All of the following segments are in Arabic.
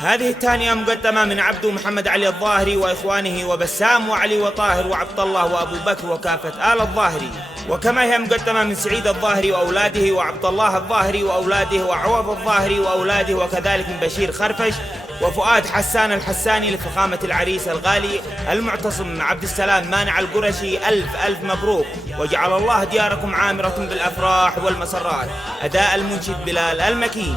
هذه التهنئة مقدمة من عبدو محمد علي الظاهري وإخوانه وبسام وعلي وطاهر وعبد الله وأبو بكر وكافة آل الظاهري، وكما هي مقدمة من سعيد الظاهري وأولاده وعبد الله الظاهري وأولاده وعوض الظاهري وأولاده، وكذلك من بشير خرفش وفؤاد حسان الحساني لفخامة العريس الغالي المعتصم عبد السلام مانع القرشي. ألف مبروك، وجعل الله دياركم عامرة بالأفراح والمسرات. أداء المنشد بلال المكي.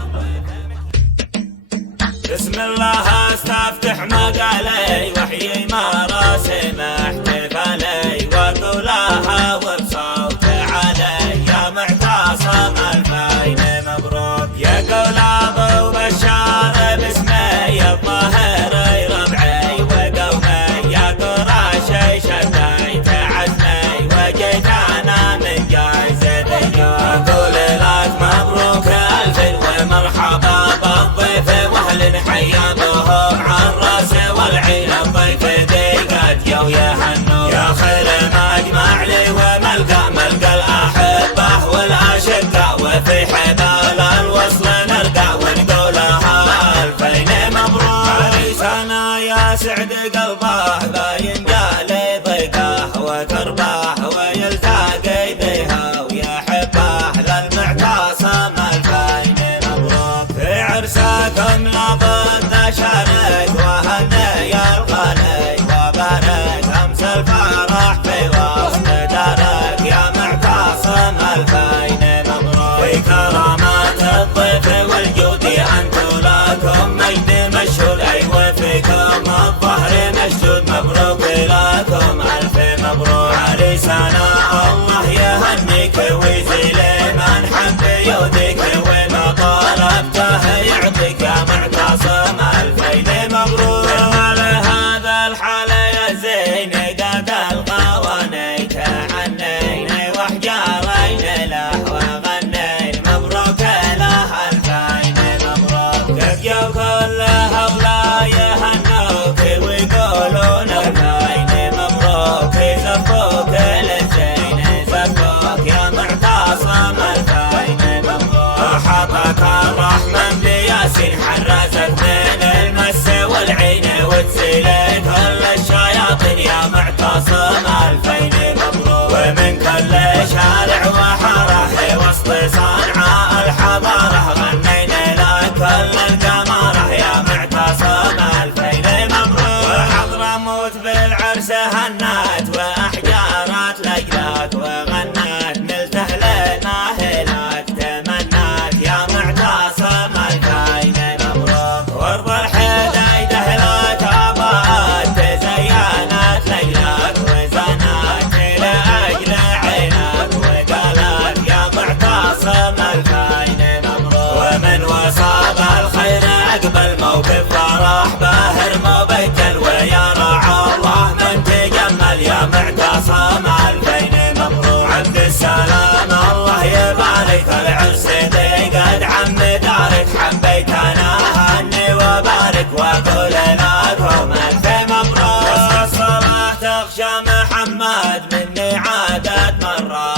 بسم الله استفتح مقالي وحيي مراسم احتفالي وقولها وبصوت عالي يا معتصم الفين مبروك يا قول ابو بشار باسمي الظاهري ربعي وقومي يا قراشي شديت عزمي وجيت انا من جايزتي اقول لك مبروك الف ومرحبا بالضيف واهل حيا بهم عالراس والعين الضيف دقات يا ويهنوا يا خير مجمع لي وملقى الاحبه والاشقاء وفي حبال الوصل نرقى ونقولها الفين مبروك عريسنا يا سعد قلبه باين جالي ضيقه وكربه ويلتقي بها ويحبه للمعتصم الفين مبروك في عرسكم لابد شارك وهني يا الغني وبارك امس الفرح في وسط دارك يا معتصم الفين مبروك في كرامات الضيف والجود انتم لكم مجد مشهود ايوه فيكم الظهر مشدود مبروك لكم الف مبروك عريسنا الله يهنيك ويزيل من حب يوديك وما طلبته يعطيك يا معتصم الفين مبروك على هذا الحال يا زين قد القوانين تعنين وحجارين له وغنين مبروك له الفين مبروك تقيا كل هؤلاء يهنوك ويقولون الفين مبروك يزفوك للزين زفوك يا معتصم الفين مبروك حطك الرحمن بياسين حرزك من المس والعين وتسيلك كل الشياطين يا معتصم الفين مبروك ومن كل شارع وحاره وسط صنعاء الحضاره غنينا لك كل الجماره يا معتصم الفين مبروك وحضرموت بالعرس هنات واحجارات لجلات وغنات نلت اهلنا هلاك تمنات يا معتصم الفين مبروك وارض الحديده لا تابات تزينت لجلك وزنات لاجل عينك وقالت يا معتصم الفين مبروك ومن وصاب الخير اقبل موقف فرح باهر مبجل ويا رعى الله من تجمل يا معتصم الفين مبروك عبد السلام الله يبارك العرس ذي قد عم دارك حبيت انا هني وبارك واقول لكم الف مبروك وصل الصلاه تخشى محمد مني عادت مرات